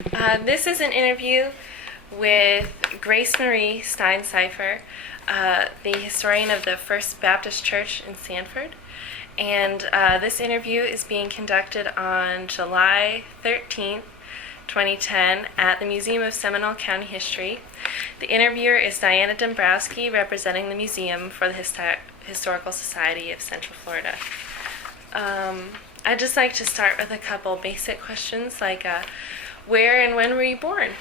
This is an interview with Grace Marie Stinecipher, the historian of the First Baptist Church in Sanford. And this interview is being conducted on July 13th, 2010 at the Museum of Seminole County History. The interviewer is Diana Dombrowski, representing the museum for the Historical Society of Central Florida. I'd just like to start with a couple basic questions like where and when were you born?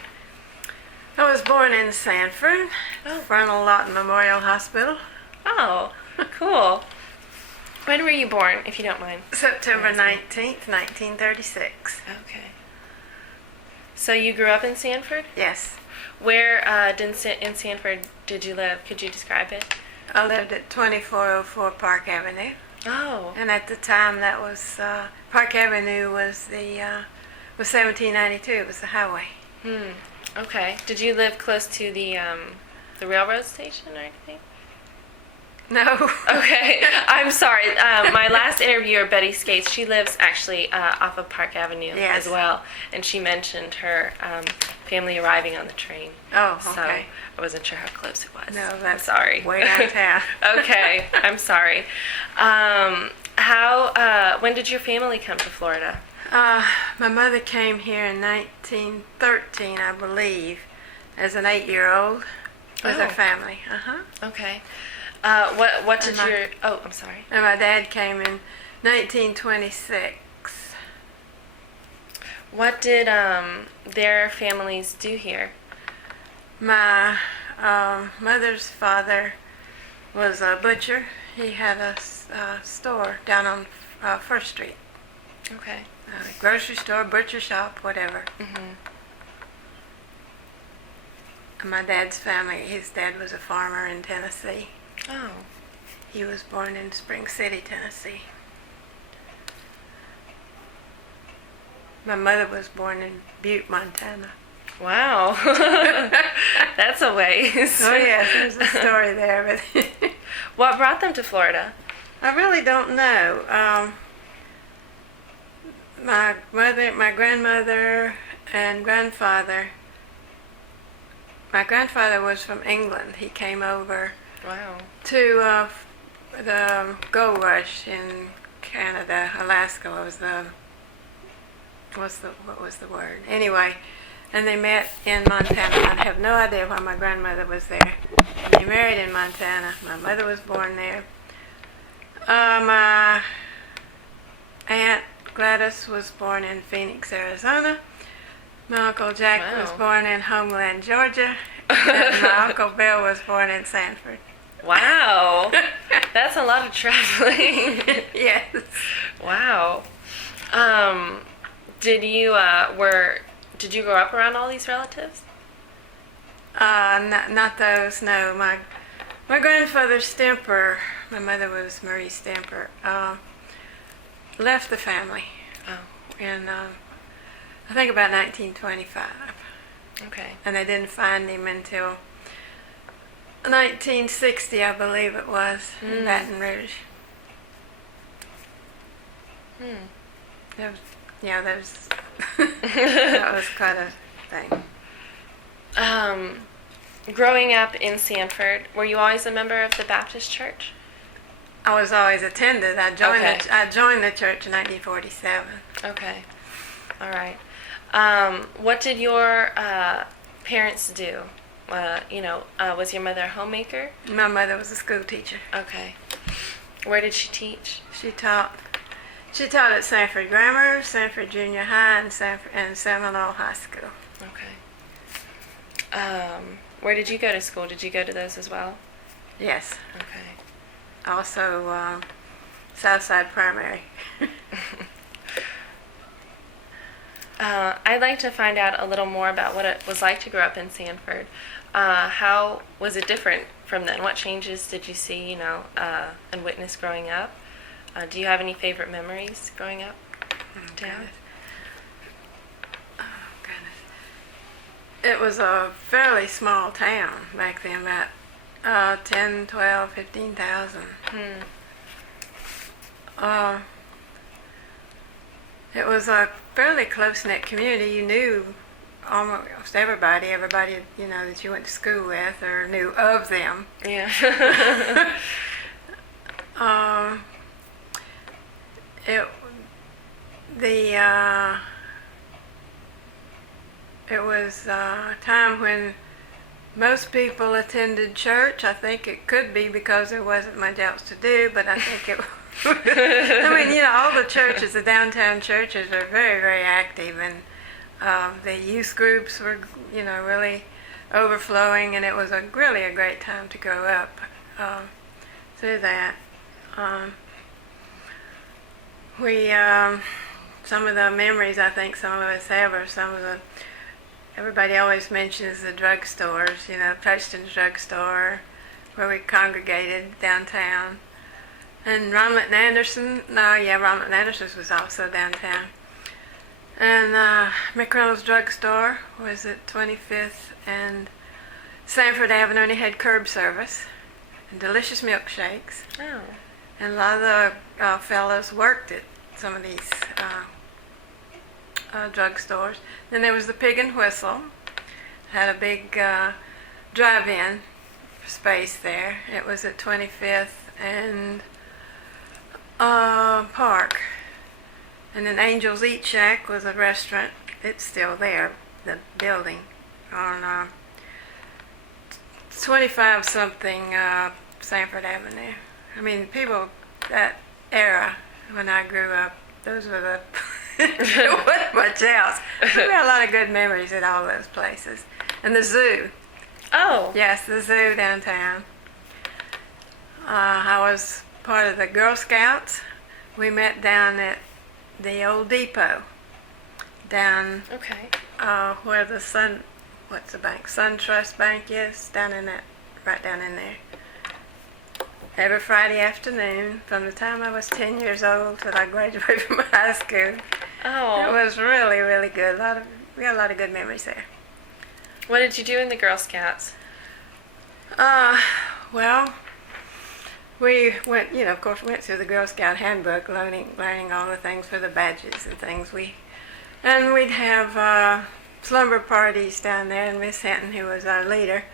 I was born in Sanford, Frontal Lawton Memorial Hospital. Oh, cool. When were you born, if you don't mind? September 19th, 1936. Okay. So you grew up in Sanford? Yes. Where in Sanford did you live? Could you describe it? I lived at 2404 Park Avenue. Oh. And at the time that was, Park Avenue was 1792, it was the highway. Okay. Did you live close to the railroad station or anything? No. Okay. I'm sorry. My last interviewer, Betty Skates, she lives actually off of Park Avenue Yes. as well, and she mentioned her family arriving on the train. Oh, okay. So I wasn't sure how close it was. No, that's I'm sorry. way downtown. Okay. I'm sorry. When did your family come to Florida? My mother came here in 1913, I believe, as an 8-year-old with her family. Okay. What did your... Oh, I'm sorry. And my dad came in 1926. What did their families do here? My mother's father was a butcher. He had a store down on First Street. Okay. Grocery store, butcher shop, whatever. And my dad's family, his dad was a farmer in Tennessee. Oh. He was born in Spring City, Tennessee. My mother was born in Butte, Montana. Wow. That's a ways. Oh yes, there's a story there, but What brought them to Florida? I really don't know. My grandmother, and grandfather. My grandfather was from England. He came over Wow. to the gold rush in Canada, Alaska. What was the word? Anyway, and they met in Montana. I have no idea why my grandmother was there. And they married in Montana. My mother was born there. My aunt Gladys was born in Phoenix, Arizona. My Uncle Jack was born in Homeland, Georgia. And my Uncle Bill was born in Sanford. Wow. That's a lot of traveling. Yes. Wow. Did you grow up around all these relatives? Not those, no. My grandfather Stemper, my mother was Marie Stemper, left the family. Oh. In, I think about 1925. Okay. And they didn't find him until 1960, I believe it was, in Baton Rouge. That was that was quite a thing. Growing up in Sanford, were you always a member of the Baptist Church? I was always attended. I joined Okay. I joined the church in 1947. Okay. All right. What did your parents do? Was your mother a homemaker? My mother was a school teacher. Okay. Where did she teach? She taught at Sanford Grammar, Sanford Junior High, and Seminole High School. Okay. Where did you go to school? Did you go to those as well? Yes. Okay. Also, Southside Primary. I'd like to find out a little more about what it was like to grow up in Sanford. How was it different from then? What changes did you see, and witness growing up? Do you have any favorite memories growing up? Goodness. Oh, goodness. It was a fairly small town back then, about 10, 12, 15,000. It was a fairly close-knit community. You knew almost everybody, that you went to school with or knew of them. Yeah. It was a time when most people attended church. I think it could be because there wasn't much else to do, but I think it I mean, all the churches, the downtown churches are very, very active, and the youth groups were, really overflowing, and it was really a great time to grow up through that. Some of the memories I think some of us have are everybody always mentions the drugstores, Preston's drugstore, where we congregated downtown. And Ronald and Anderson, Ronald and Anderson's was also downtown. And McReynolds Drugstore was at 25th and Sanford Avenue, and it had curb service and delicious milkshakes. Oh. And a lot of the fellows worked at some of these drugstores. Then there was the Pig and Whistle. Had a big drive-in space there. It was at 25th and Park. And then Angel's Eat Shack was a restaurant. It's still there, the building, on 25-something Sanford Avenue. I mean, people, that era, when I grew up, those were the, there wasn't much else. We had a lot of good memories at all those places. And the zoo. Oh. Yes, the zoo downtown. I was part of the Girl Scouts. We met down at the old depot, down Okay. where the what's the bank? SunTrust Bank is, right down in there. Every Friday afternoon, from the time I was 10 years old till I graduated from high school. Oh. It was really, really good. We had a lot of good memories there. What did you do in the Girl Scouts? Well, we went, of course, we went through the Girl Scout handbook, learning all the things for the badges and things. And we'd have slumber parties down there, and Miss Hinton, who was our leader,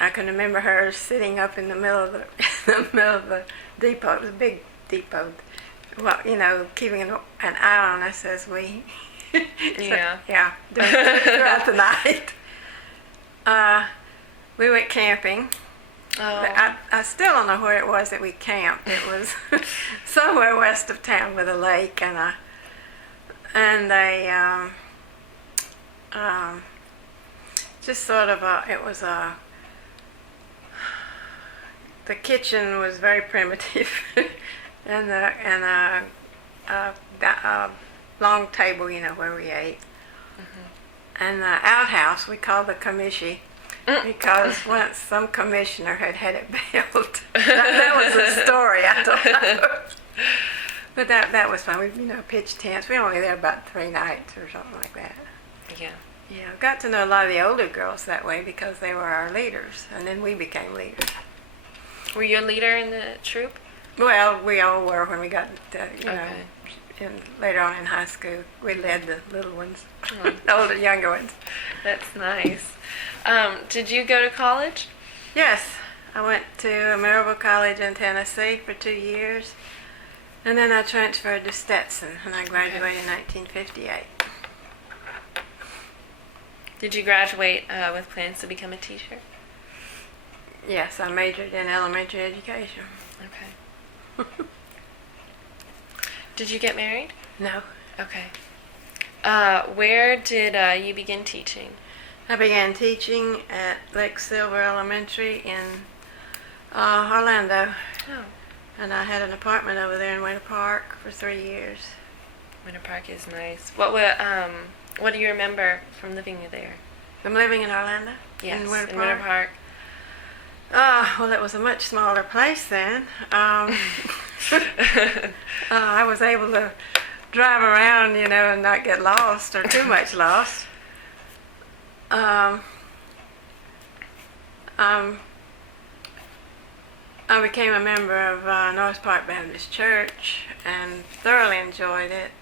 I can remember her sitting up in the middle of the depot. It was a big depot. Well, keeping an eye on us as we Yeah. throughout the night. We went camping. Oh. I still don't know where it was that we camped. It was somewhere west of town with a lake and just sort of the kitchen was very primitive and a long table, where we ate. Mm-hmm. And the outhouse we called the commishie. Because once some commissioner had it built. That was the story I told. But that was fun. We pitched tents. We were only there about 3 nights or something like that. Yeah. Yeah, got to know a lot of the older girls that way because they were our leaders, and then we became leaders. Were you a leader in the troop? Well, we all were when we got Okay. later on in high school. We led the little ones, Oh. the older, younger ones. That's nice. Did you go to college? Yes, I went to Maryville College in Tennessee for 2 years, and then I transferred to Stetson, and I graduated in 1958. Did you graduate with plans to become a teacher? Yes, I majored in elementary education. Okay. Did you get married? No. Okay. Where did you begin teaching? I began teaching at Lake Silver Elementary in Orlando, Oh, and I had an apartment over there in Winter Park for 3 years. Winter Park is nice. What do you remember from living there? From living in Orlando? Yes, In Winter in Park? Winter Park. Well, it was a much smaller place then. I was able to drive around, and not get lost or too much lost. I became a member of North Park Baptist Church and thoroughly enjoyed it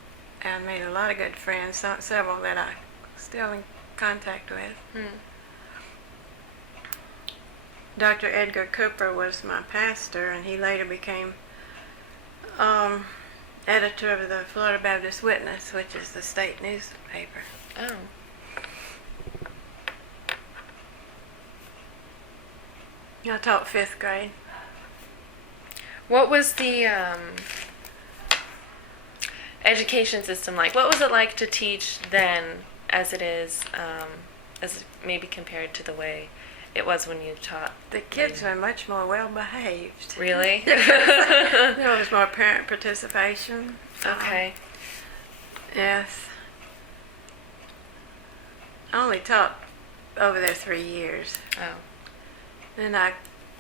and made a lot of good friends, several that I still contact with. Hmm. Dr. Edgar Cooper was my pastor, and he later became editor of the Florida Baptist Witness, which is the state newspaper. Oh. I taught 5th grade. What was the education system like? What was it like to teach then as it is, as maybe compared to the way it was when you taught? The kids were much more well behaved. Really? There was more parent participation. Okay. Yes. I only taught over there 3 years, Oh. and I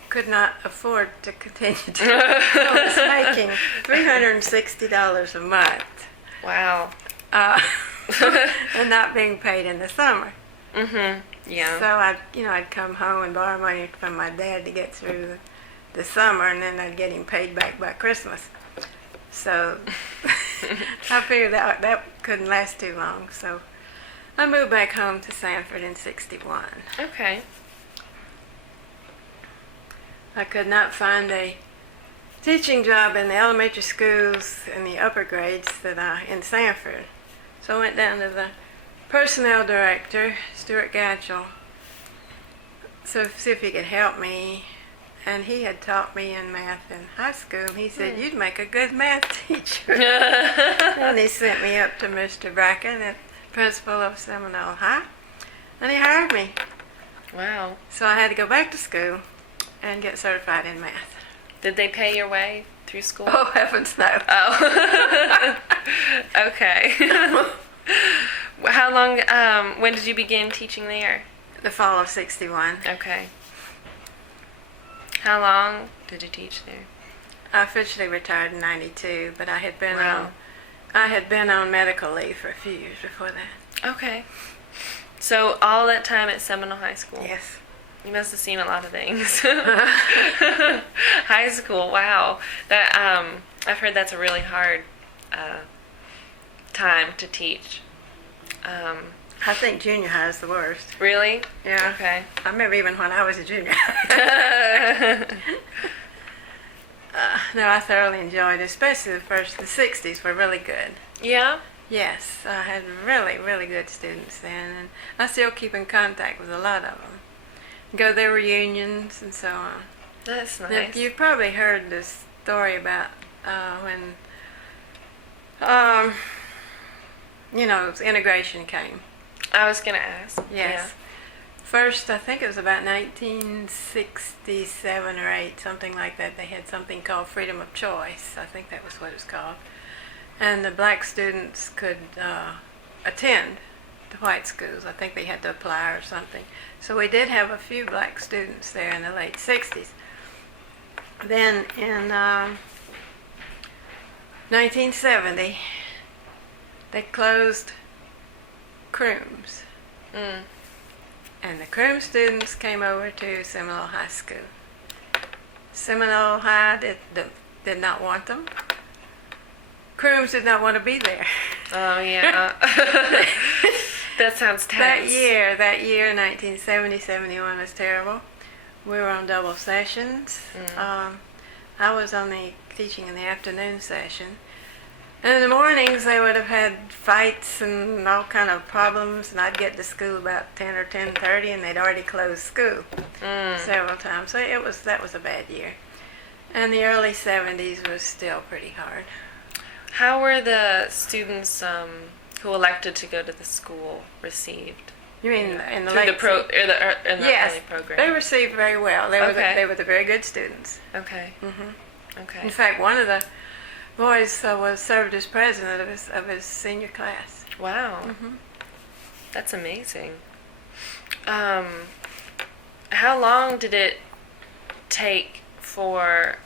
could not afford to continue to. I was making $360 a month, Wow. and not being paid in the summer. Mhm. Yeah. So I'd come home and borrow money from my dad to get through the summer, and then I'd get him paid back by Christmas. So I figured that couldn't last too long. So I moved back home to Sanford in '61. Okay. I could not find a teaching job in the elementary schools in the upper grades in Sanford. So I went down to the personnel director, Stuart Gatchell, so see if he could help me. And he had taught me in math in high school. He said, "You'd make a good math teacher." And he sent me up to Mr. Bracken, the principal of Seminole High, and he hired me. Wow. So I had to go back to school and get certified in math. Did they pay your way through school? Oh, heavens no. Oh. Okay. How long, when did you begin teaching there? The fall of '61. Okay. How long did you teach there? I officially retired in '92, but I had been Wow. on medical leave for a few years before that. Okay. So all that time at Seminole High School? Yes. You must have seen a lot of things. High school, wow. That I've heard that's a really hard time to teach. I think junior high is the worst. Really? Yeah. Okay. I remember even when I was a junior. No, I thoroughly enjoyed it, especially the 60s were really good. Yeah? Yes, I had really, really good students then, and I still keep in contact with a lot of them. Go to their reunions and so on. That's Now, nice. you've probably heard this story about when, integration came. I was going to ask. Yes. First, I think it was about 1967 or 8, something like that. They had something called freedom of choice. I think that was what it was called. And the black students could attend the white schools. I think they had to apply or something. So we did have a few black students there in the late 60s. Then in 1970, they closed Crooms. Mm. And the Croom students came over to Seminole High School. Seminole High did not want them. Crooms did not want to be there. Oh, yeah. That sounds tense. That year, 1970-71 was terrible. We were on double sessions. I was teaching in the afternoon session. And in the mornings, they would have had fights and all kind of problems, and I'd get to school about 10 or 10:30, and they'd already closed school several times. So that was a bad year. And the early 70s was still pretty hard. How were the students who elected to go to the school received? You mean in the Through late in the yes, early program? they received very well. They Okay. were the very good students. Okay. Hmm. Okay. In fact, one of the boys served as president of his senior class. Wow. Mm-hmm. That's amazing. How long did it take for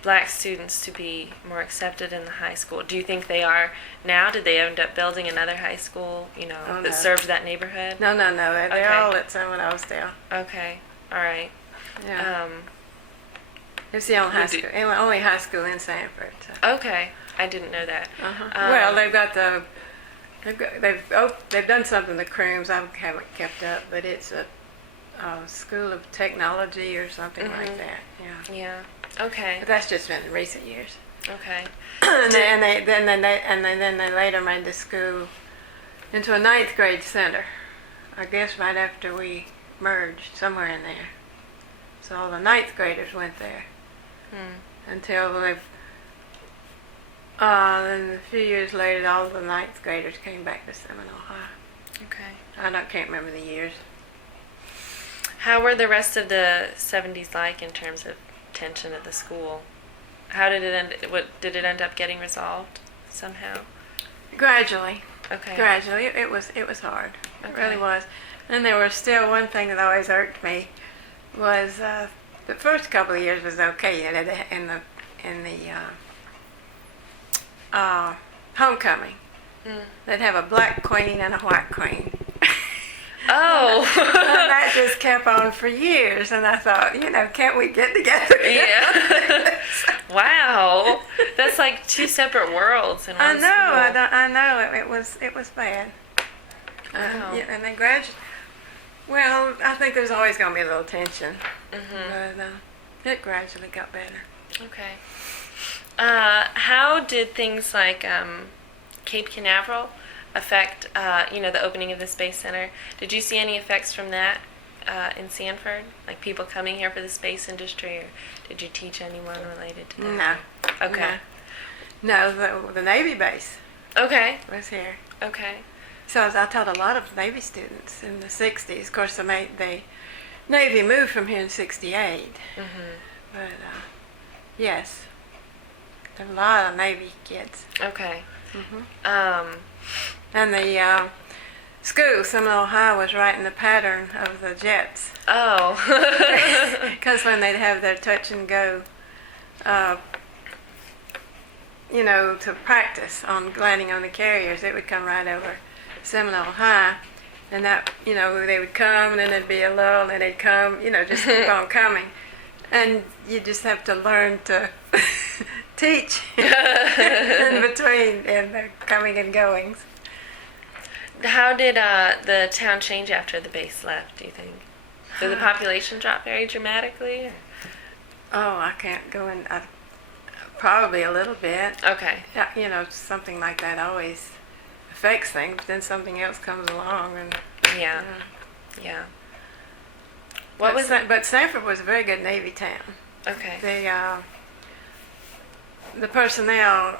black students to be more accepted in the high school? Do you think they are now? Did they end up building another high school, Oh, that no. served that neighborhood? No. They're Okay. all at Seminole. Okay. All right. Yeah. It's the only high school in Sanford. So. Okay. I didn't know that. Well, they've got the They've done something to Crooms. I haven't kept up, but it's a school of technology or something like that. Yeah. Yeah. Okay. But that's just been in recent years. Okay. And then they later made the school into a ninth grade center. I guess right after we merged, somewhere in there. So all the ninth graders went there until they've. Then a few years later, all the ninth graders came back to Seminole High. Okay. Can't remember the years. How were the rest of the 70s like in terms of tension at the school? How did it end? Did it end up getting resolved somehow? Gradually. Okay. Gradually, it was hard. It Okay. really was. And there was still one thing that always irked me was the first couple of years was okay in the homecoming. They'd have a black queen and a white queen. Oh. And that just kept on for years, and I thought, can't we get together? Yeah. Wow. That's like two separate worlds in one I know. school. I know. It was bad. Wow. Yeah, and then gradually. Well, I think there's always going to be a little tension, but it gradually got better. Okay. How did things like Cape Canaveral affect, the opening of the Space Center? Did you see any effects from that in Sanford? Like people coming here for the space industry, or did you teach anyone related to that? No. Okay. No, the Navy base Okay. was here. Okay. So I taught a lot of Navy students in the 60s. Of course, the Navy moved from here in 68. But, yes, there were a lot of Navy kids. Okay. And the school, Seminole High, was right in the pattern of the jets. Oh. Because when they'd have their touch and go, to practice on landing on the carriers, it would come right over Seminole High. And that, they would come, and then there'd be a lull, and then they'd come, just keep on coming. And you just have to learn to teach in between in the coming and goings. How did the town change after the base left, do you think? Did the population drop very dramatically? Or? Oh, I can't go in. Probably a little bit. Okay. Yeah, something like that always affects things, but then something else comes along. And Yeah. Yeah. But Sanford was a very good Navy town. Okay. The personnel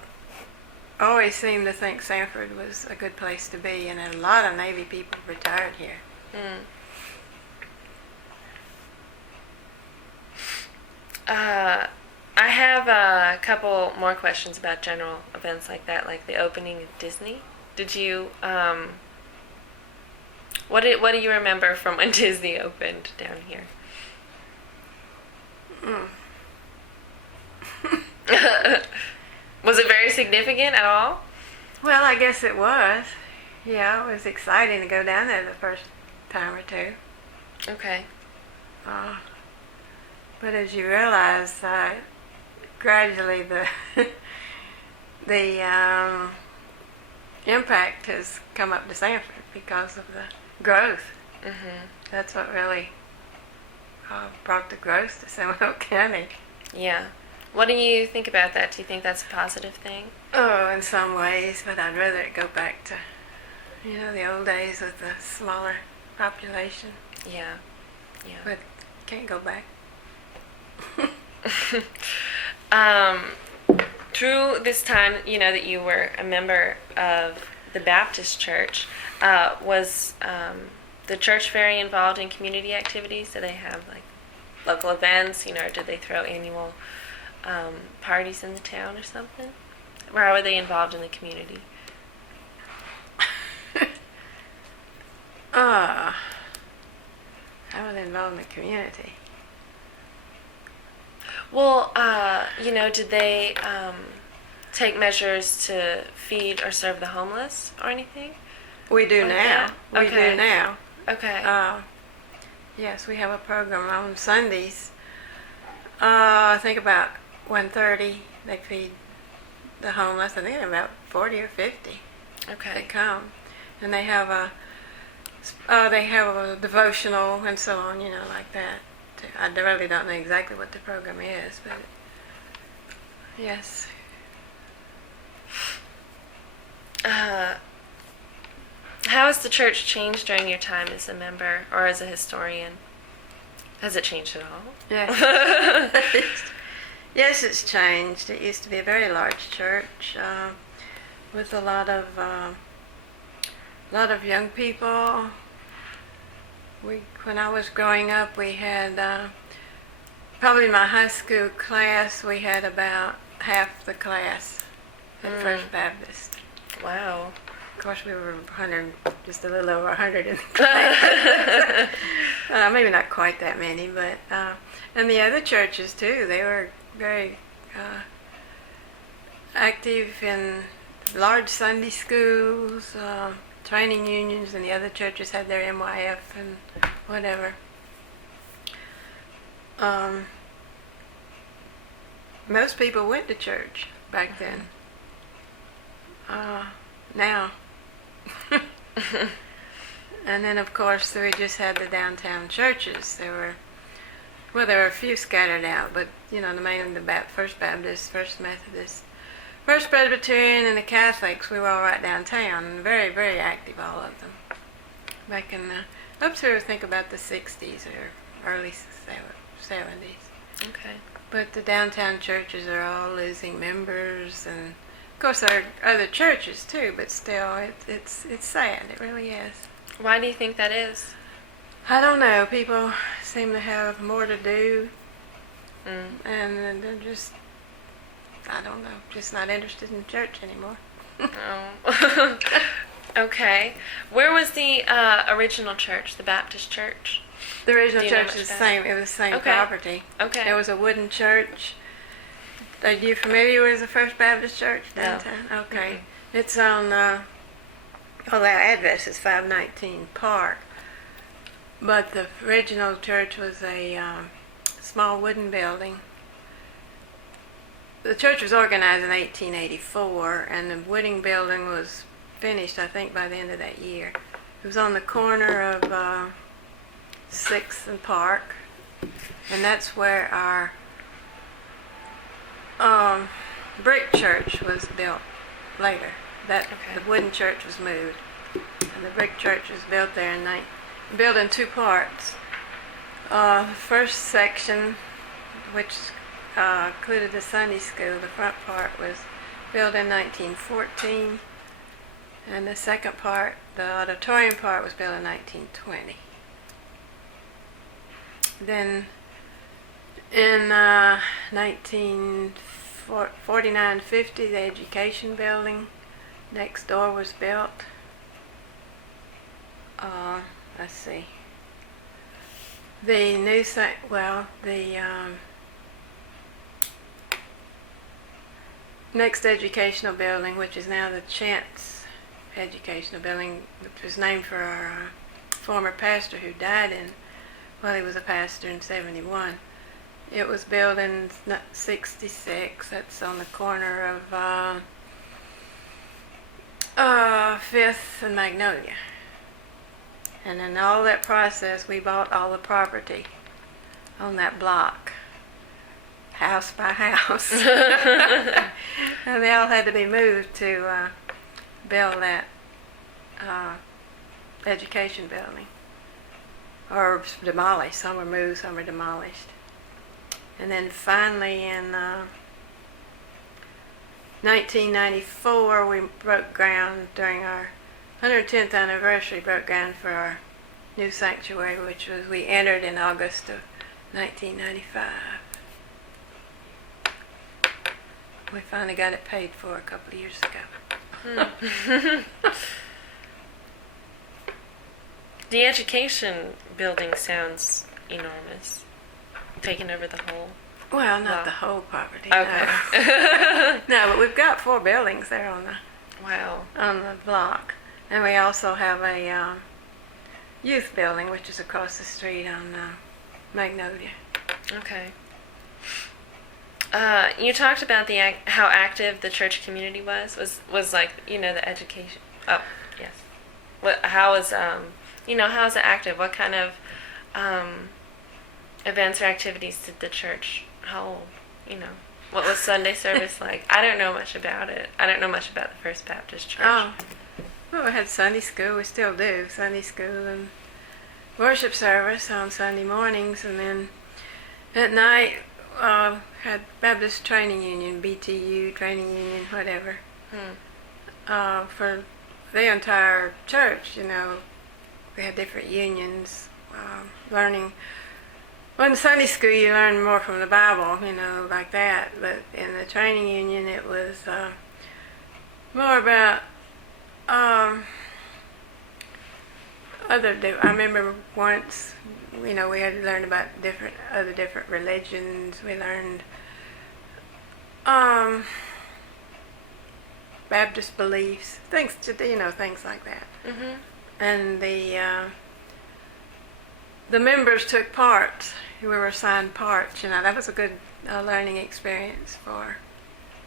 always seemed to think Sanford was a good place to be, and a lot of Navy people retired here. I have a couple more questions about general events like that, like the opening of Disney. Did you, what do you remember from when Disney opened down here? Was it very significant at all? Well, I guess it was. Yeah, it was exciting to go down there the first time or two. Okay. But as you realize, gradually the impact has come up to Sanford because of the growth. That's what really brought the growth to Seminole County. Yeah. What do you think about that? Do you think that's a positive thing? Oh, in some ways, but I'd rather it go back to, the old days with the smaller population. Yeah. Yeah. But can't go back. Through this time, that you were a member of the Baptist Church, was the church very involved in community activities? Do they have like local events, or did they throw annual parties in the town or something? Or how were they involved in the community? How were they involved in the community? Well, did they take measures to feed or serve the homeless or anything? We do Like now. that? We Okay. do now. Okay. Yes, we have a program on Sundays. I think about 1:30 they feed the homeless. I think about 40 or 50 Okay. that come. and they have a devotional and so on, like that. I really don't know exactly what the program is, but yes. How has the church changed during your time as a member or as a historian? Has it changed at all? Yes. Yes, it's changed. It used to be a very large church with a lot of young people. When I was growing up, we had probably my high school class. We had about half the class at First Baptist. Wow. Of course, we were just a little over 100 in the class. Maybe not quite that many, but and the other churches too. They were very active in large Sunday schools, training unions, and the other churches had their MYF and whatever. Most people went to church back then. Now. And then, of course, we just had the downtown churches. There were a few scattered out, but mainly the First Baptist, First Methodist, First Presbyterian, and the Catholics. We were all right downtown, and very, very active, all of them. Back in up to I think about the 60s or early 70s. Okay. But the downtown churches are all losing members, and of course there are other churches too. But still, it's sad. It really is. Why do you think that is? I don't know. People seem to have more to do, and they're just, I don't know, just not interested in church anymore. Oh. Okay. Where was the original church, the Baptist church? The original Do you know church much is the about same. It was the same Okay. property. Okay. It was a wooden church. Are you familiar with the First Baptist Church No. downtown? Okay. It's on, well, our address is 519 Park. But the original church was a small wooden building. The church was organized in 1884, and the wooden building was finished, I think, by the end of that year. It was on the corner of 6th and Park, and that's where our brick church was built later. The wooden church was moved, and the brick church was built there built in two parts. The first section, which included the Sunday school, the front part was built in 1914, and the second part, the auditorium part, was built in 1920. Then in 1949-50, the education building next door was built. Let's see. The new next educational building, which is now the Chance Educational Building, which was named for our former pastor who died while he was a pastor in 71. It was built in 66. That's on the corner of 5th and Magnolia. And in all that process, we bought all the property on that block, house by house. And they all had to be moved to build that education building. Or demolished. Some were moved, some were demolished. And then finally in 1994, we broke ground during our 110th anniversary, broke ground for our new sanctuary, which we entered in August of 1995. We finally got it paid for a couple of years ago. The education building sounds enormous. Taking over the whole. Well, not Wow. the whole property. Okay. No. No, but we've got 4 buildings there on the Wow. block, and we also have a youth building, which is across the street on Magnolia. Okay. You talked about how active the church community was like, the education. Oh, yes. How is how is it active? What kind of events or activities did the church hold? What was Sunday service like? I don't know much about it. I don't know much about the First Baptist Church. Oh, well, we had Sunday school. We still do Sunday school and worship service on Sunday mornings, and then at night had Baptist Training Union, BTU Training Union, whatever. For the entire church, we had different unions, learning. Well, in Sunday school, you learn more from the Bible, like that. But in the training union, it was more about I remember once, we had to learn about other different religions. We learned Baptist beliefs, things like that. Mm-hmm. And the members took part. We were assigned parts. That was a good learning experience for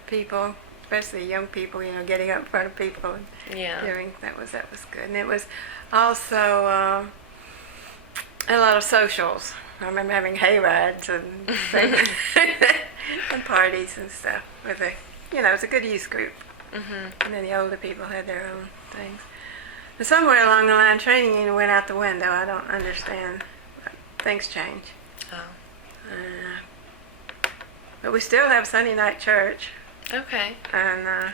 people, especially young people. Getting up in front of people and doing that was good. And it was also a lot of socials. I remember having hay rides and things and parties and stuff with it was a good youth group. Mm-hmm. And then the older people had their own things. And somewhere along the line, training union went out the window. I don't understand. But things change. Oh. But we still have Sunday night church. Okay. And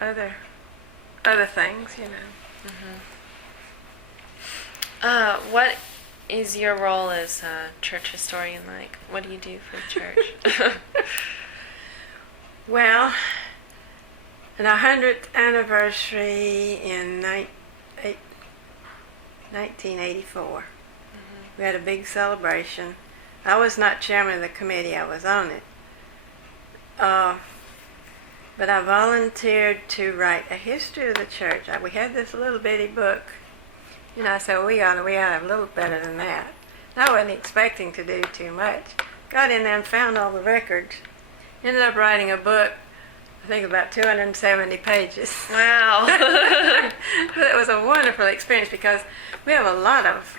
other things, Mm-hmm. What is your role as a church historian like? What do you do for the church? Well, in our 100th anniversary in 1984, Mm-hmm. we had a big celebration. I was not chairman of the committee, I was on it. But I volunteered to write a history of the church. We had this little bitty book. I said, we ought to have a little better than that. And I wasn't expecting to do too much. Got in there and found all the records. Ended up writing a book, I think about 270 pages. Wow. But it was a wonderful experience because we have a lot of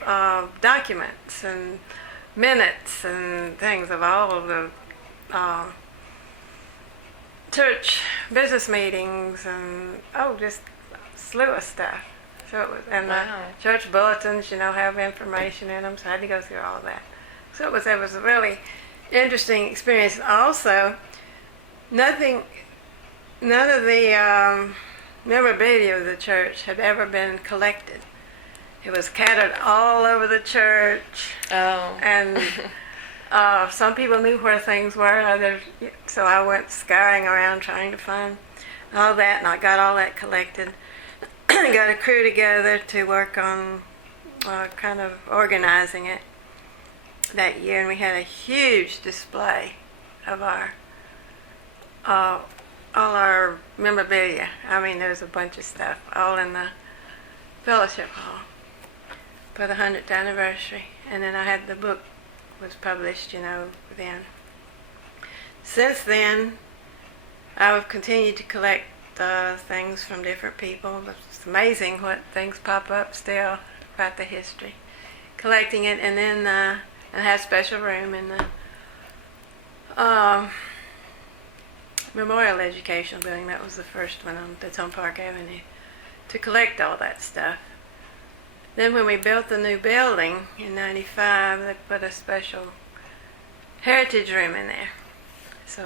documents and minutes and things of all of the church business meetings and just a slew of stuff. So it was, and Wow. the church bulletins, have information in them, so I had to go through all that. So it was a really interesting experience. Also, none of the memorabilia of the church had ever been collected. It was scattered all over the church. Oh. And some people knew where things were, others, so I went scouring around trying to find all that, and I got all that collected. Got a crew together to work on kind of organizing it that year, and we had a huge display of all our memorabilia. There was a bunch of stuff all in the fellowship hall for the 100th anniversary, and then I had the book was published, then. Since then, I've continued to collect things from different people. It's amazing what things pop up still about the history. Collecting it, and then I had a special room in the Memorial Education Building. That was the first one that's on Park Avenue, to collect all that stuff. Then when we built the new building in 95, they put a special heritage room in there. So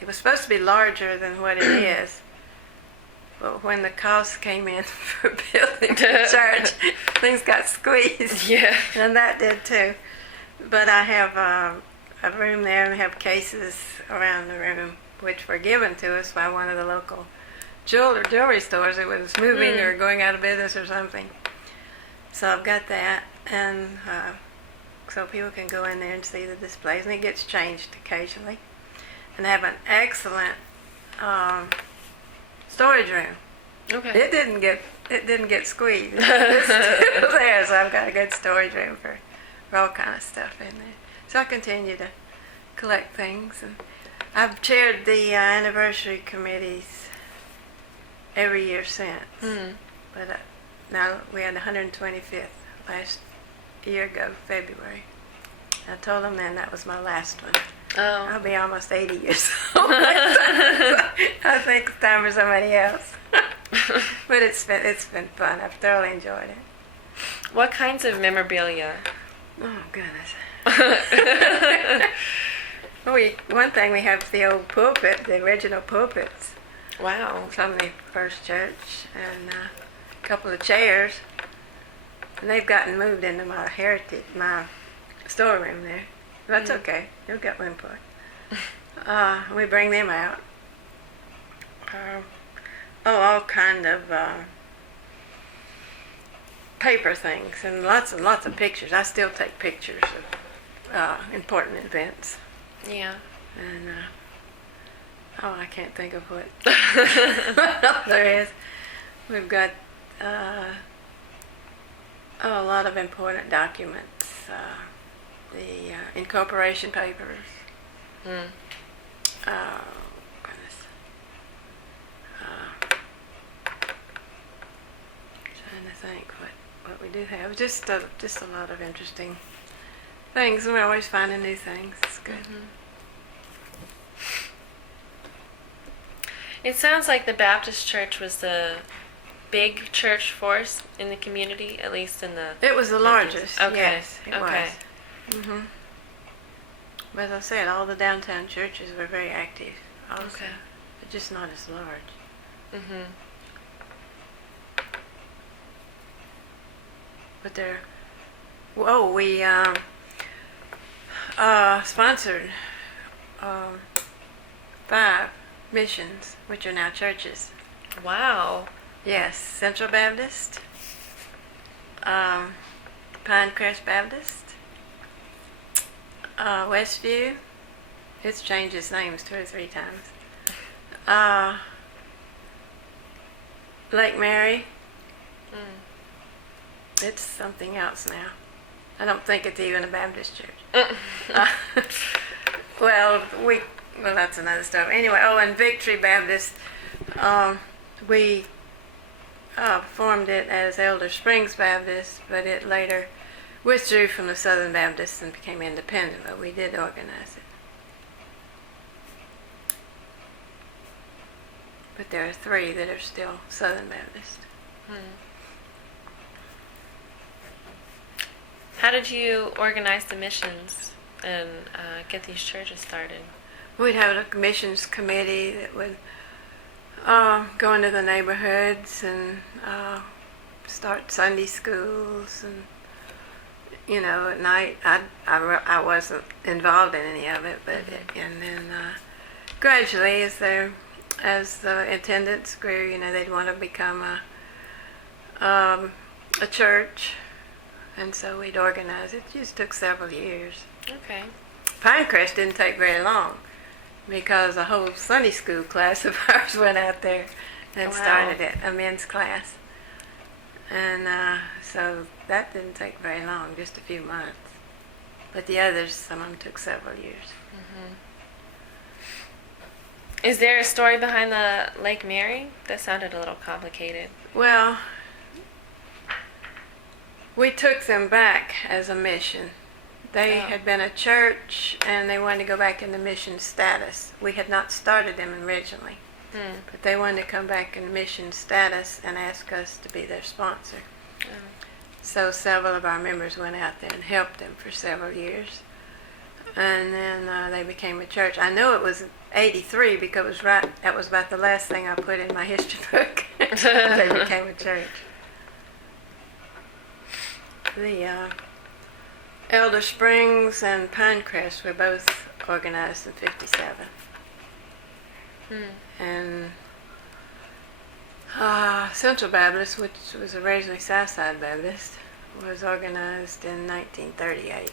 it was supposed to be larger than what it is. But when the costs came in for building the church, things got squeezed. Yeah. And that did too. But I have a room there, and we have cases around the room which were given to us by one of the local jewelry stores that was moving or going out of business or something. So I've got that, and so people can go in there and see the displays, and it gets changed occasionally. And I have an excellent storage room. Okay. It didn't get squeezed. It's still there, so I've got a good storage room for all kind of stuff in there. So I continue to collect things, and I've chaired the anniversary committees every year since. Mm. But now we had the 125th last year ago, February. I told them then that was my last one. Oh. I'll be almost 80 years old. I think it's time for somebody else. But it's been fun. I've thoroughly enjoyed it. What kinds of memorabilia? Oh goodness. One thing we have the old pulpit, the original pulpits Wow. from the first church, and a couple of chairs. And they've gotten moved into my storeroom there. That's okay. You'll get room for it. We bring them out. All kind of paper things and lots of pictures. I still take pictures of important events. Yeah. And I can't think of what else there is. We've got a lot of important documents. The incorporation papers. Mm. Oh, goodness. Trying to think what we do have. Just a lot of interesting things, and we're always finding new things. It's good. Mm-hmm. It sounds like the Baptist church was the big church force in the community, at least in the... It was the largest. Okay. Yes, it Okay. was. Mhm. But as I said, all the downtown churches were very active. Also, Okay. but just not as large. Mm-hmm. But they're... Whoa, we sponsored 5 missions, which are now churches. Wow. Yes, Central Baptist, Pinecrest Baptist, Westview. It's changed its names 2 or 3 times. Lake Mary. Mm. It's something else now. I don't think it's even a Baptist church. Well, that's another story. Anyway, and Victory Baptist, we formed it as Elder Springs Baptist, but it later withdrew from the Southern Baptists and became independent, but we did organize it. But there are 3 that are still Southern Baptist. Hmm. How did you organize the missions and get these churches started? We'd have a missions committee that would go into the neighborhoods and start Sunday schools, and at night I wasn't involved in any of it, but and then gradually as the attendance grew, they'd want to become a church, and so we'd organize it. It just took several years. Okay. Pinecrest didn't take very long, because a whole Sunday school class of ours went out there and started it, a men's class. And so that didn't take very long, just a few months. But the others, some of them took several years. Mm-hmm. Is there a story behind the Lake Mary? That sounded a little complicated. Well, we took them back as a mission. They had been a church, and they wanted to go back into mission status. We had not started them originally, but they wanted to come back in mission status and ask us to be their sponsor. So several of our members went out there and helped them for several years. And then they became a church. I know it was 83 because that was about the last thing I put in my history book. They became a church. The Elder Springs and Pinecrest were both organized in 57. And Central Baptist, which was originally Southside Baptist, was organized in 1938.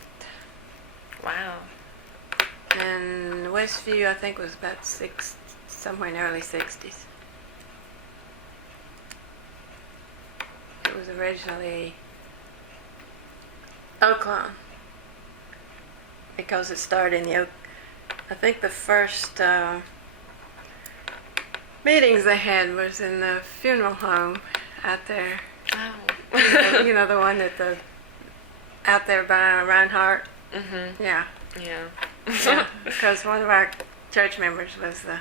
Wow. And Westview, I think, was about somewhere in the early 60s. It was originally Oaklawn, because it started in I think the first meetings they had was in the funeral home out there. Oh. You know the one that the out there by Reinhardt. Mhm. Yeah. Yeah. Yeah. Because one of our church members was the.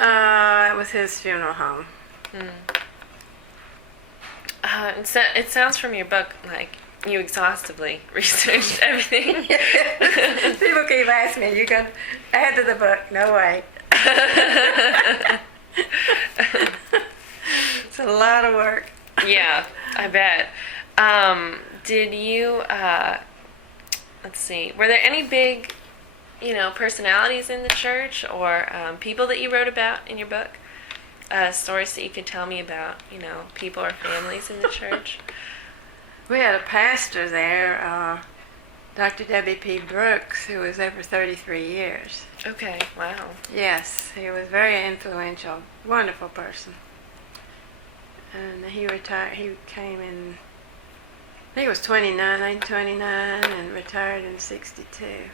It was his funeral home. It sounds from your book like you exhaustively researched everything. People keep asking me, "You gonna add to the book?" No way. It's a lot of work. Yeah, I bet. Did you? Let's see. Were there any big, personalities in the church, or people that you wrote about in your book? Stories that you could tell me about, people or families in the church? We had a pastor there, Dr. W.P. Brooks, who was there for 33 years. Okay, wow. Yes, he was very influential, wonderful person. And he retired, he came in, I think he was 29, and retired in 62.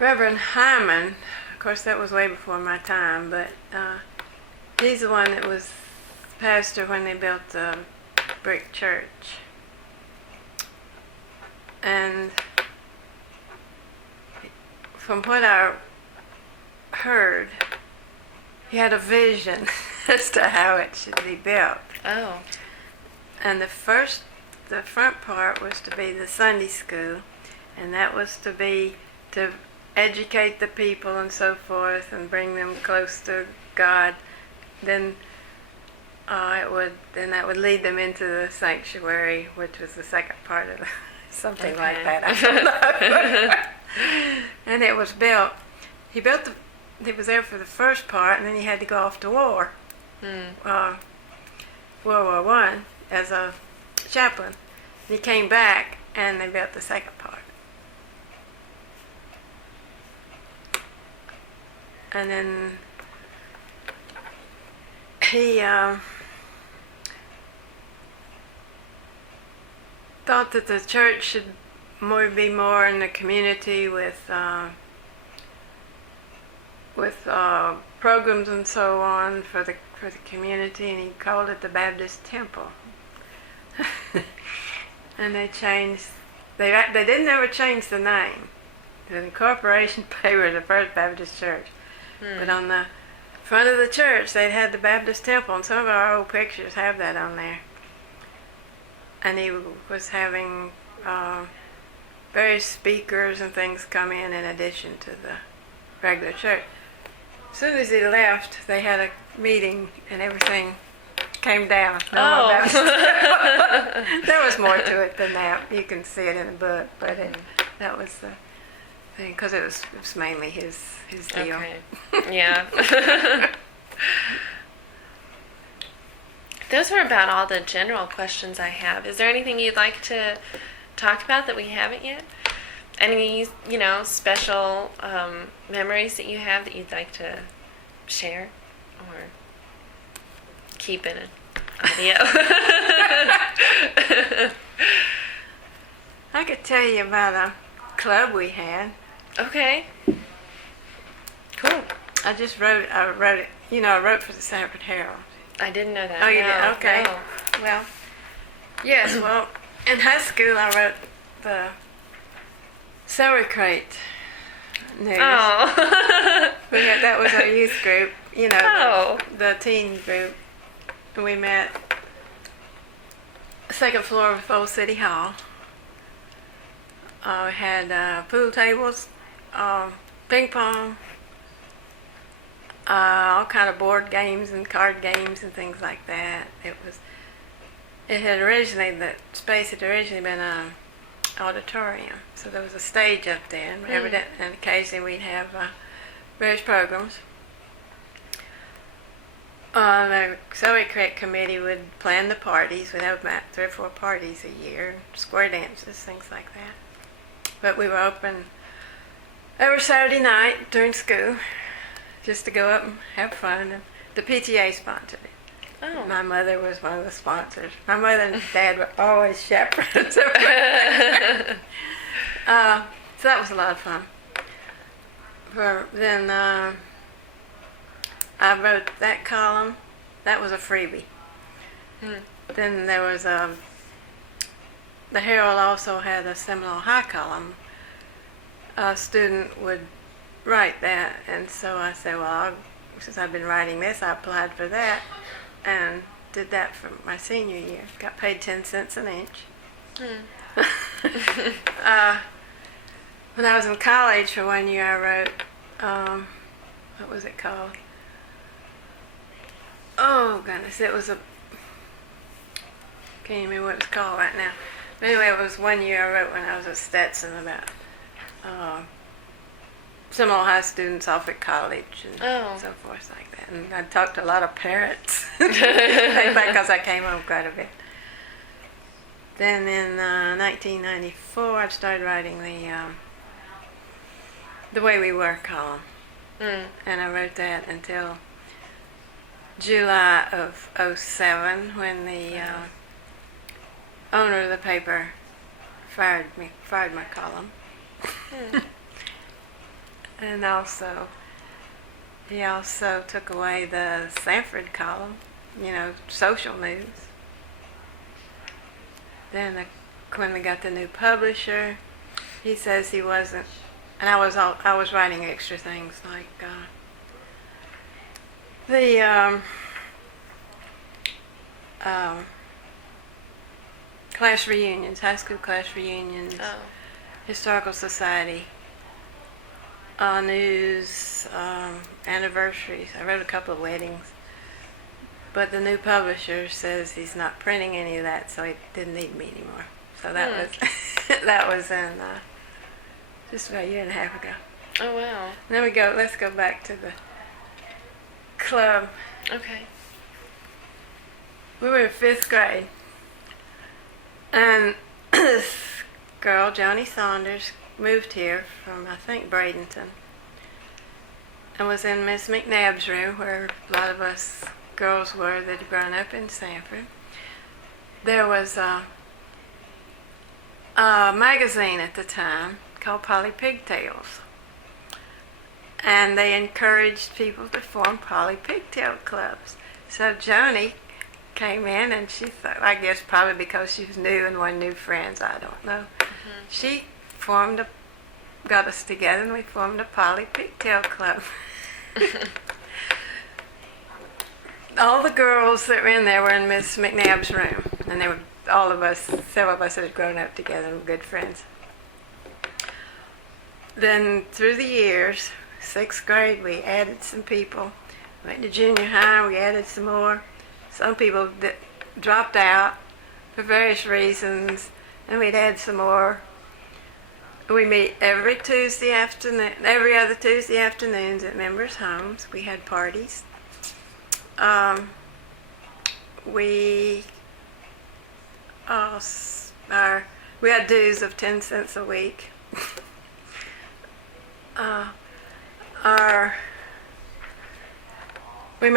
Reverend Hyman, of course that was way before my time, but he's the one that was pastor when they built the brick church. And from what I heard, he had a vision as to how it should be built. Oh. And the front part was to be the Sunday school, and that was to educate the people and so forth and bring them close to God. Then that would lead them into the sanctuary, which was the second part of something like that. I don't know. And it was built. He was there for the first part, and then he had to go off to war. World War I as a chaplain. He came back, and they built the second part. And then he thought that the church should be more in the community with programs and so on for the community, and he called it the Baptist Temple. And they didn't ever change the name. The incorporation paper was the First Baptist Church. But on the front of the church, they'd had the Baptist Temple, and some of our old pictures have that on there. And he was having various speakers and things come in addition to the regular church. As soon as he left, they had a meeting, and everything came down. No more Baptist Temple. There was more to it than that. You can see it in the book, but that was the thing, because it was mainly his deal. Okay. Yeah. Those are about all the general questions I have. Is there anything you'd like to talk about that we haven't yet? Any, special memories that you have that you'd like to share or keep in an audio? I could tell you about a club we had. Okay. Cool. I wrote it. I wrote for the Sanford Herald. I didn't know that. Oh, you No, did? Okay. no. Well, yes, in high school I wrote the celery crate news. Oh. That was our youth group, the teen group. And we met second floor of Old City Hall. We had pool tables, ping pong, all kind of board games and card games and things like that. The space had originally been an auditorium, so there was a stage up there, and occasionally we'd have various programs. The Celery Creek Committee would plan the parties. We'd have about 3 or 4 parties a year, square dances, things like that. But we were open every Saturday night during school, just to go up and have fun. And the PTA sponsored it. Oh. My mother was one of the sponsors. My mother and dad were always chaperones. So that was a lot of fun. Then I wrote that column. That was a freebie. Then there was the Herald also had a Seminole High column. A student would write that, and so I said, well, since I've been writing this, I applied for that and did that for my senior year. Got paid 10 cents an inch. When I was in college for 1 year, I wrote, what was it called? Oh, goodness, it was can't remember what it was called right now. But anyway, it was 1 year I wrote when I was at Stetson about some old high students off at college and so forth like that. And I talked to a lot of parents because I came home quite a bit. Then in 1994, I started writing the Way We Were column. And I wrote that until July of '07 when the owner of the paper fired my column. And he also took away the Sanford column, social news. Then when we got the new publisher, he says he wasn't, and I was writing extra things like the class reunions, high school class reunions, historical society, news, anniversaries. I wrote a couple of weddings, but the new publisher says he's not printing any of that, so he didn't need me anymore. So that was that was in just about a year and a half ago. Oh wow! Then let's go back to the club. Okay. We were in 5th grade, and this girl, Johnny Saunders, moved here from, I think, Bradenton, and was in Miss McNabb's room, where a lot of us girls were that had grown up in Sanford. There was a magazine at the time called Polly Pigtails, and they encouraged people to form Polly Pigtail clubs. So Joni came in, and she thought, I guess probably because she was new and wanted new friends, I don't know. She got us together, and we formed a Polly Pigtail club. All the girls that were in there were in Miss McNabb's room, and they were several of us that had grown up together and were good friends. Then through the years, 6th grade, we added some people. Went to junior high, we added some more. Some people dropped out for various reasons, and we'd add some more. We meet every other Tuesday afternoons at members' homes. We had parties. We had dues of 10 cents a week. We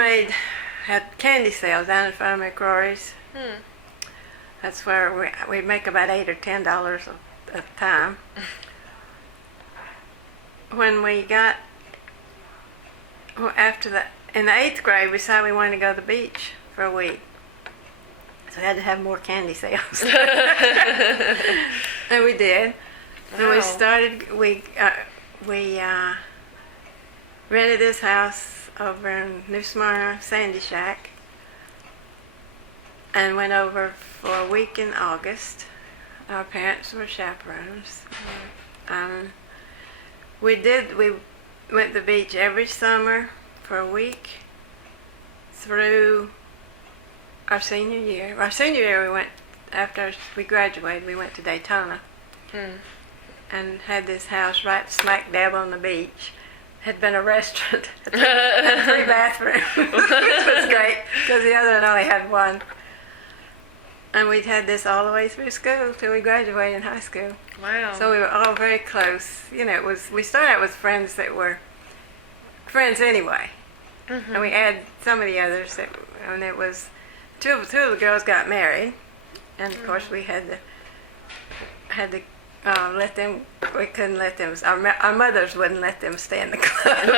had candy sales down in front of McRory's. That's where we'd make about $8 or $10 a time. When we got in the 8th grade, we decided we wanted to go to the beach for a week, so we had to have more candy sales. And we did. And we started. We rented this house over in New Smyrna, Sandy Shack, and went over for a week in August. Our parents were chaperones. We went to the beach every summer for a week through our senior year. Our senior year, we went, after we graduated, we went to Daytona and had this house right smack dab on the beach. Had been a restaurant, had a free bathroom, which was great because the other one only had one. And we'd had this all the way through school till we graduated in high school. Wow. So we were all very close. We started out with friends that were friends anyway. And we had some of the others and it was two of the girls got married, and of course we had to let them. We couldn't let them. Our mothers wouldn't let them stay in the club,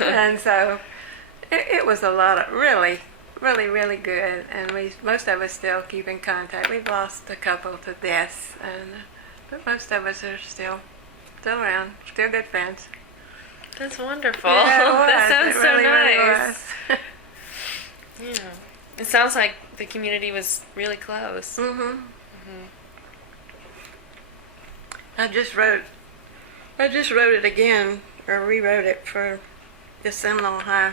and so it was a lot of really good. And most of us still keep in contact. We've lost a couple to death, but most of us are still around, still good friends. That's wonderful. Yeah, it was. That sounds It really, so really nice. was. Yeah. It sounds like the community was really close. Mhm. I just wrote it again, or rewrote it for the Seminole High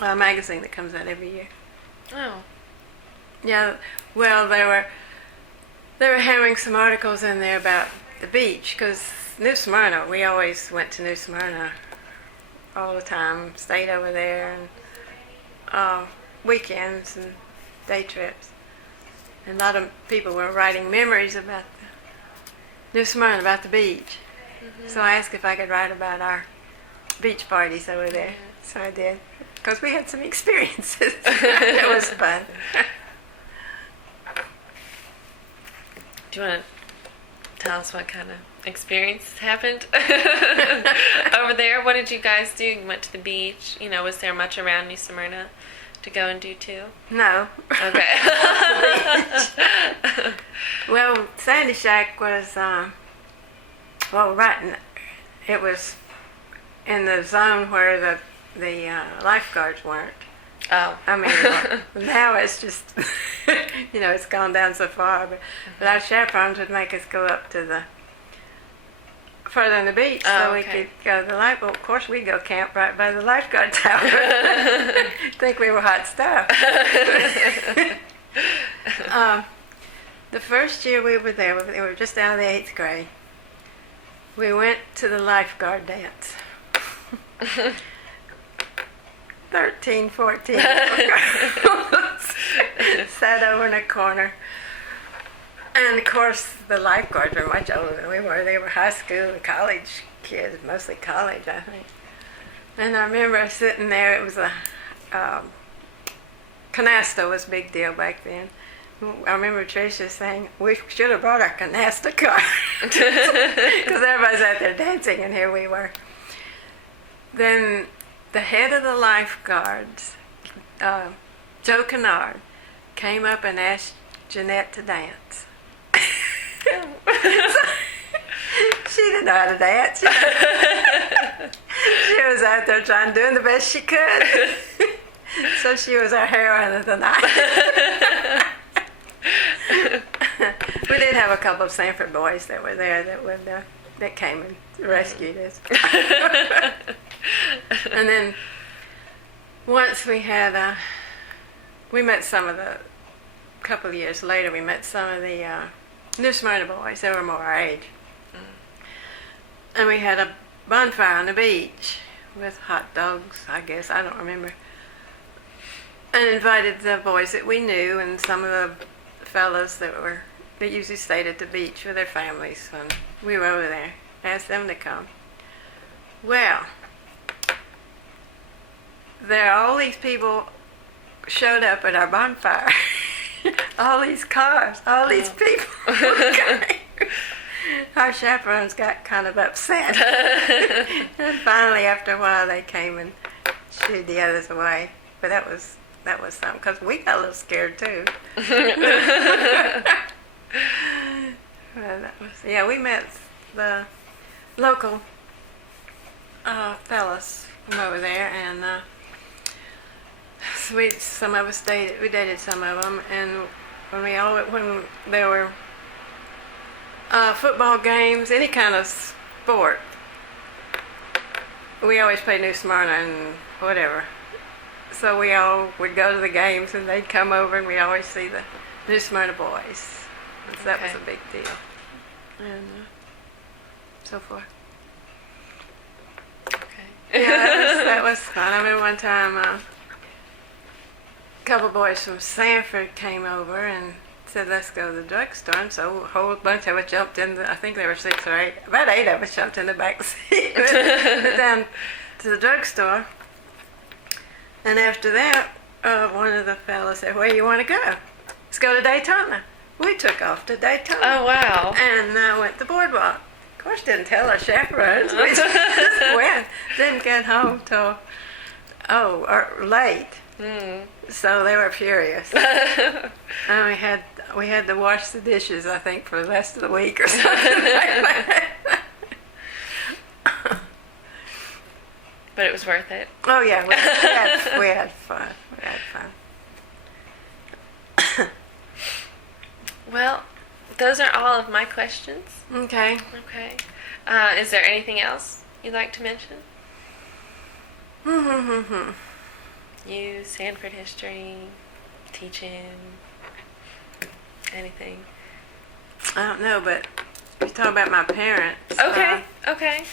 magazine that comes out every year. Oh. Yeah. Well, they were having some articles in there about the beach, because New Smyrna, we always went to New Smyrna all the time, stayed over there, and weekends and day trips. And a lot of people were writing memories about New Smyrna, about the beach. So I asked if I could write about our beach parties over there. So I did, because we had some experiences. It was fun. Do you want to tell us what kind of experience happened over there? What did you guys do? You went to the beach. Was there much around New Smyrna to go and do too? No. Okay. Well, Sandy Shack was, it was in the zone where the lifeguards weren't. Oh. I mean, now it's just, it's gone down so far. But our chaperones would make us go up to further in the beach so we could go to the lifeboat. Of course, we'd go camp right by the lifeguard tower. Think we were hot stuff. The first year we were there, we were just out of the 8th grade. We went to the lifeguard dance. 13, 14 sat over in a corner. And of course, the lifeguards were much older than we were. They were high school and college kids, mostly college, I think. And I remember sitting there. It was a canasta was a big deal back then. I remember Tricia saying, we should have brought our canasta car. Because everybody's out there dancing, and here we were. Then the head of the lifeguards, Joe Kennard, came up and asked Jeanette to dance. She didn't know how to dance. She was out there doing the best she could. So she was our heroine of the night. We did have a couple of Sanford boys that were there that came and rescued us. And then once we met some of the, couple of years later, we met some of the New Smyrna boys. They were more our age. And we had a bonfire on the beach with hot dogs, I guess, I don't remember. And invited the boys that we knew and some of the fellas that usually stayed at the beach with their families when we were over there. Asked them to come. Well, all these people showed up at our bonfire. All these cars, all these people. Our chaperones got kind of upset. And finally, after a while, they came and shooed the others away. But that was something, because we got a little scared too. We met the local fellas from over there, and some of us we dated some of them, and when there were football games, any kind of sport, we always played New Smyrna and whatever. So we all would go to the games, and they'd come over, and we'd always see the New Smyrna boys. So that was a big deal, and so forth. Okay. Yeah, that was fun. I remember one time a couple boys from Sanford came over and said, let's go to the drugstore. And so a whole bunch of us jumped in I think there were 6 or 8, about 8 of us jumped in the back seat. Went down to the drugstore. And after that, one of the fellas said, "Where you want to go? Let's go to Daytona." We took off to Daytona. Oh, wow. And went to Boardwalk. Of course, didn't tell our chaperones. We just went. Didn't get home till late. So they were furious. And we had to wash the dishes, I think, for the rest of the week or something like that. But it was worth it. Oh yeah, we had fun. We had fun. Well, those are all of my questions. Okay. Okay. Is there anything else you'd like to mention? You, Sanford history, teaching, anything? I don't know, but you talk about my parents. Okay. Okay.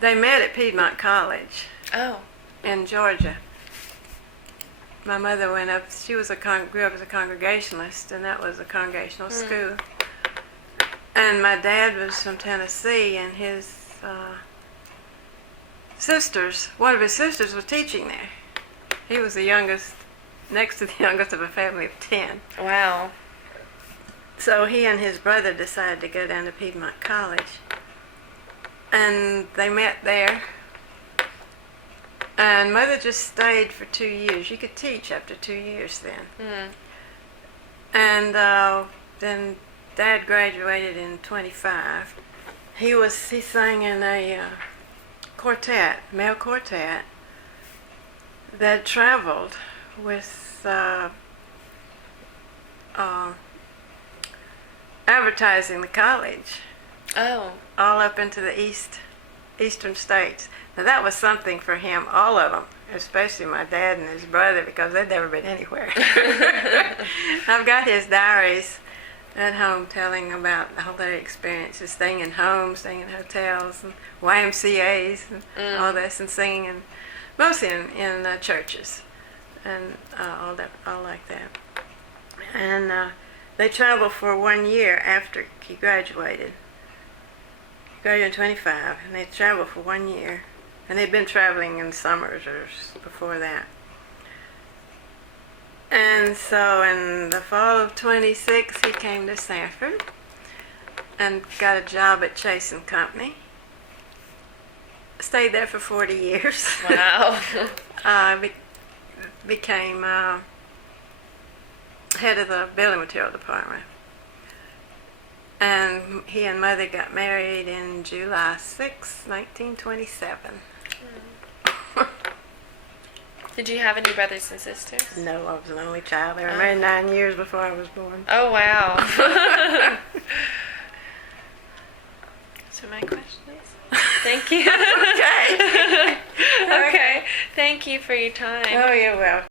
They met at Piedmont College Oh. in Georgia. My mother went up. She was grew up as a Congregationalist, and that was a Congregational school. And my dad was from Tennessee, and his one of his sisters was teaching there. He was the youngest, next to the youngest of a family of 10. Wow. So he and his brother decided to go down to Piedmont College. And they met there. And Mother just stayed for 2 years. You could teach after 2 years then. And then Dad graduated in 25. He sang in a quartet, male quartet, that traveled with advertising the college. Oh. All up into the eastern states. Now that was something for him, all of them, especially my dad and his brother, because they'd never been anywhere. I've got his diaries at home telling about all their experiences, staying in homes, staying in hotels, and YMCAs, and all this, and singing, and mostly in churches, and all like that. And they traveled for 1 year after he graduated. Graduated in 25, and they traveled for 1 year. And they'd been traveling in summers or before that. And so in the fall of 26, he came to Sanford and got a job at Chase & Company. Stayed there for 40 years. Wow. Became head of the building material department. And he and Mother got married in July 6, 1927. Did you have any brothers and sisters? No, I was an only child. They were married 9 years before I was born. Oh, wow. So my questions. Thank you. Okay. Okay. Thank you for your time. Oh, you're welcome.